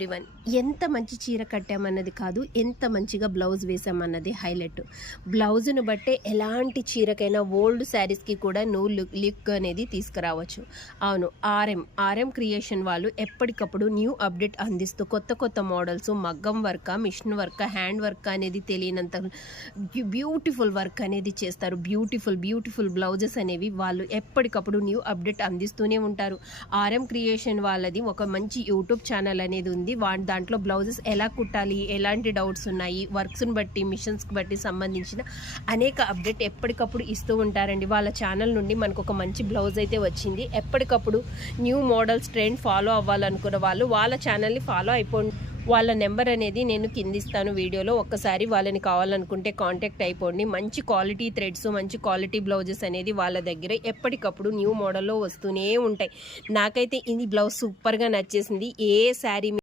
Everyone, ఎంత మంచి చీర కట్టామన్నది కాదు, ఎంత మంచిగా బ్లౌజ్ వేసామన్నది హైలైట్. బ్లౌజ్ను బట్టే ఎలాంటి చీరకైనా ఓల్డ్ శారీస్కి కూడా లుక్ అనేది తీసుకురావచ్చు. అవును, ఆర్ఎం క్రియేషన్ వాళ్ళు ఎప్పటికప్పుడు న్యూ అప్డేట్ అందిస్తూ కొత్త మోడల్స్, మగ్గం work, machine work, hand work అనేది తెలియనంత బ్యూటిఫుల్ వర్క్ అనేది చేస్తారు. బ్యూటిఫుల్ బ్లౌజెస్ అనేవి వాళ్ళు ఎప్పటికప్పుడు న్యూ అప్డేట్ అందిస్తూనే ఉంటారు. ఆర్ఎం క్రియేషన్ వాళ్ళది ఒక మంచి యూట్యూబ్ ఛానల్ అనేది ఉంది. దాంట్లో బ్లౌజెస్ ఎలా కుట్టాలి, ఎలాంటి డౌట్స్ ఉన్నాయి, వర్క్స్ని బట్టి, మిషన్స్కి బట్టి సంబంధించిన అనేక అప్డేట్ ఎప్పటికప్పుడు ఇస్తూ ఉంటారండి. వాళ్ళ ఛానల్ నుండి మనకు ఒక మంచి బ్లౌజ్ అయితే వచ్చింది. ఎప్పటికప్పుడు న్యూ మోడల్స్ ట్రెండ్ ఫాలో అవ్వాలనుకున్న వాళ్ళు వాళ్ళ ఛానల్ని ఫాలో అయిపోండి. వాళ్ళ నెంబర్ అనేది నేను కింద ఇస్తాను వీడియోలో. ఒక్కసారి వాళ్ళని కావాలనుకుంటే కాంటాక్ట్ అయిపోండి. మంచి క్వాలిటీ థ్రెడ్స్, మంచి క్వాలిటీ బ్లౌజెస్ అనేది వాళ్ళ దగ్గర ఎప్పటికప్పుడు న్యూ మోడల్లో వస్తూనే ఉంటాయి. నాకైతే ఇది బ్లౌజ్ సూపర్గా నచ్చేసింది. ఏ శారీ